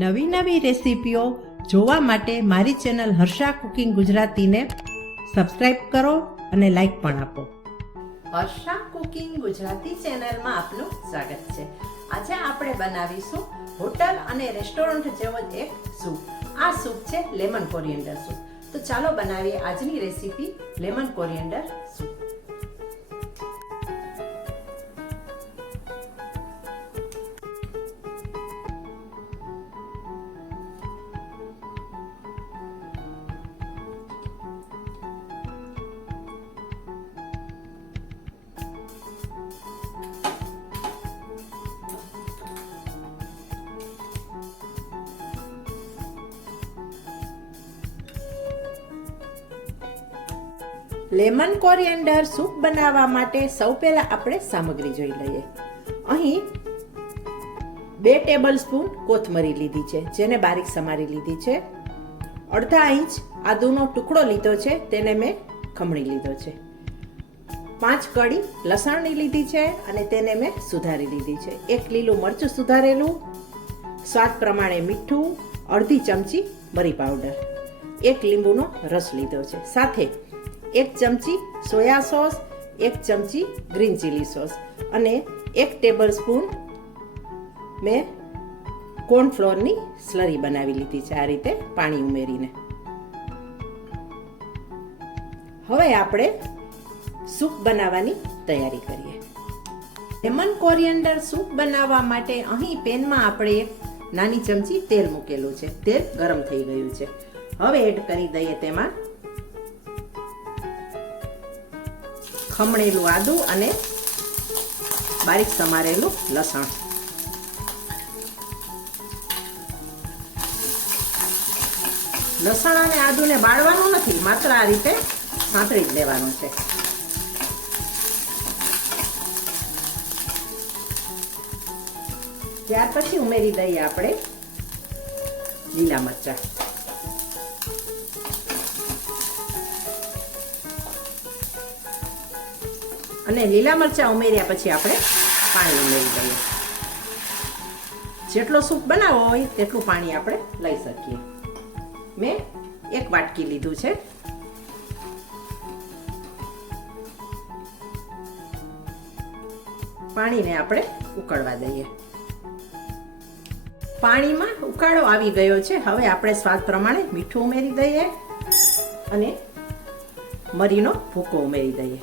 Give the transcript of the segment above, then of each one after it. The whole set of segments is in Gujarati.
નવી નવી રેસીપીઓ જોવા માટે મારી ચેનલ હર્ષા કુકિંગ ગુજરાતીને સબસ્ક્રાઇબ કરો અને લાઈક પણ આપો. હર્ષા કુકિંગ ગુજરાતી ચેનલમાં આપનું સ્વાગત છે. આજે આપણે બનાવીશું હોટલ અને રેસ્ટોરન્ટ જેવો જ એક સૂપ. આ સૂપ છે લેમન કોરિએન્ડર સૂપ. તો ચાલો બનાવીએ આજની recipe lemon coriander soup. Lemon coriander soup બનાવવા માટે સૌ પહેલા આપણે સામગ્રી જોઈ લઈએ. અહીં 2 ટેબલ સ્પૂન કોથમરી લીધી છે, જેને બારીક સમારી લીધી છે. અડધા ઇંચ આદુનો ટુકડો લીધો છે, તેને મેં ખમણી લીધો છે. 5 કળી લસણની લીધી છે અને તેને મેં સુધારી લીધી છે. 1 લીલું મરચું સુધારેલું, સ્વાદ પ્રમાણે મીઠું, અડધી ચમચી મરી પાવડર, 1 લીંબુનો રસ લીધો છે. સાથે 1 ચમચી સોયા સોસ, 1 ચમચી ગ્રીન ચીલી સોસ અને 1 ટેબલ સ્પૂન મેં કોર્નફ્લોરની સ્લરી બનાવી લીધી છે, આ રીતે પાણી ઉમેરીને. હવે આપણે સૂપ બનાવવાની તૈયારી કરીએ. લેમન કોરિએન્ડર સૂપ બનાવવા માટે અહીં પેનમાં આપણે 1 નાની ચમચી તેલ મૂકેલું છે. તેલ ગરમ થઈ ગયું છે. હવે એડ કરી દઈએ તેમાં ખમણેલું આદું અને બારીક સમારેલું લસણ. લસણ અને આદુને બાળવાનું નથી, માત્ર આ રીતે સાંતળી જ લેવાનું છે. ત્યાર પછી ઉમેરી દઈએ આપણે લીલા મરચાં. અને લીલા મરચાં ઉમેર્યા પછી આપણે પાણી ઉમેરી દઈએ. જેટલો સૂપ બનાવવો હોય તેટલું પાણી આપણે લઈ શકીએ. મેં 1 વાટકી લીધું છે. પાણીને આપણે ઉકળવા દઈએ. પાણીમાં ઉકાળો આવી ગયો છે. હવે આપણે સ્વાદ પ્રમાણે મીઠું ઉમેરી દઈએ અને મરીનો ભૂકો ઉમેરી દઈએ.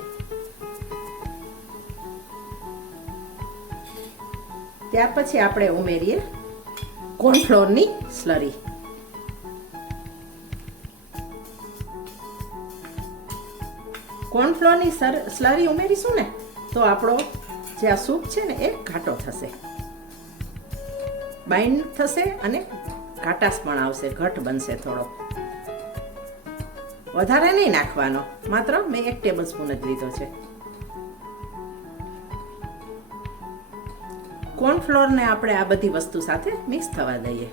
ત્યાર પછી આપણે ઉમેરીએ કોર્નફ્લોરની સ્લરી. કોર્નફ્લોરની સ્લરી ઉમેરીશું ને તો આપણો જે આ સૂપ છે ને એ ઘાટો થશે, બાઇન્ડ થશે અને ઘાટાશ પણ આવશે, ઘટ બનશે. થોડો વધારે નહીં નાખવાનો, માત્ર મેં 1 ટેબલ સ્પૂન જ લીધો છે. કોર્નફ્લોરને આપણે આ બધી વસ્તુ સાથે મિક્સ થવા દઈએ.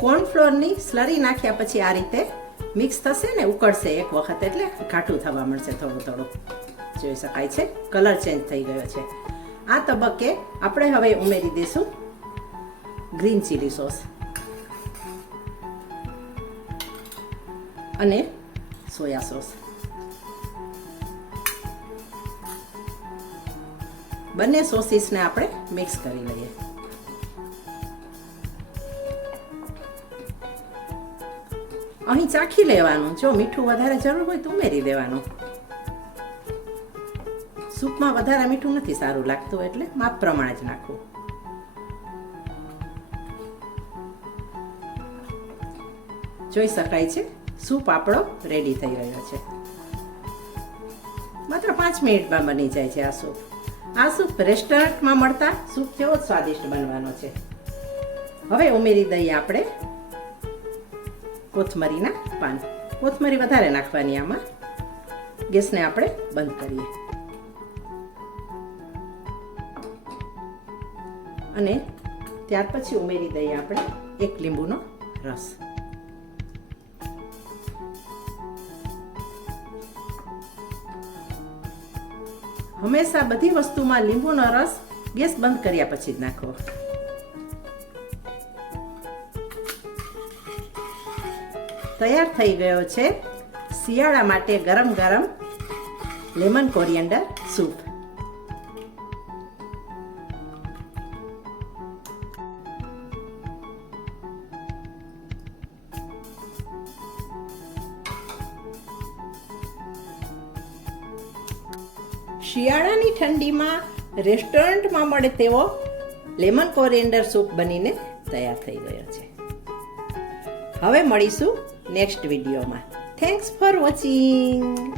કોર્નફ્લોરની સ્લરી નાખ્યા પછી આ રીતે મિક્સ થશે ને, ઉકળશે એક વખત એટલે ઘાટું થવા મળશે. થોડું થોડું જોઈ શકાય છે, કલર ચેન્જ થઈ ગયો છે. આ તબક્કે આપણે હવે ઉમેરી દઈશું ગ્રીન ચીલી સોસ અને સોયા સોસ. બંને સોસીસને આપણે મિક્સ કરી લઈએ. અહીં ચાખી લેવાનું, જો મીઠું વધારે જરૂર હોય તો ઉમેરી દેવાનું. સૂપમાં વધારે મીઠું નથી સારું લાગતું, એટલે માપ પ્રમાણે જ નાખવું. જોઈ શકાય છે સૂપ આપણો રેડી થઈ રહ્યો છે. માત્ર 5 મિનિટમાં બની જાય છે આ સૂપ. આ સૂપ રેસ્ટોરન્ટમાં મળતા સૂપ જેવો જ સ્વાદિષ્ટ બનવાનો છે. હવે ઉમેરી દઈએ આપણે કોથમરીના પાન. કોથમરી વધારે નાખવાની આમાં. ગેસને આપણે બંધ કરીએ અને ત્યાર પછી ઉમેરી દઈએ આપણે 1 લીંબુનો રસ. હંમેશા બધી વસ્તુમાં લીંબુનો રસ ગેસ બંધ કર્યા પછી જ નાખવો. તૈયાર થઈ ગયો છે શિયાળા માટે ગરમ ગરમ લેમન કોરિએન્ડર સૂપ. શિયાળાની ઠંડીમાં રેસ્ટોરન્ટમાં મળે તેવો લેમન કોરિએન્ડર સૂપ બનીને તૈયાર થઈ ગયો છે. હવે મળીશું નેક્સ્ટ વિડીયોમાં. Thanks for watching.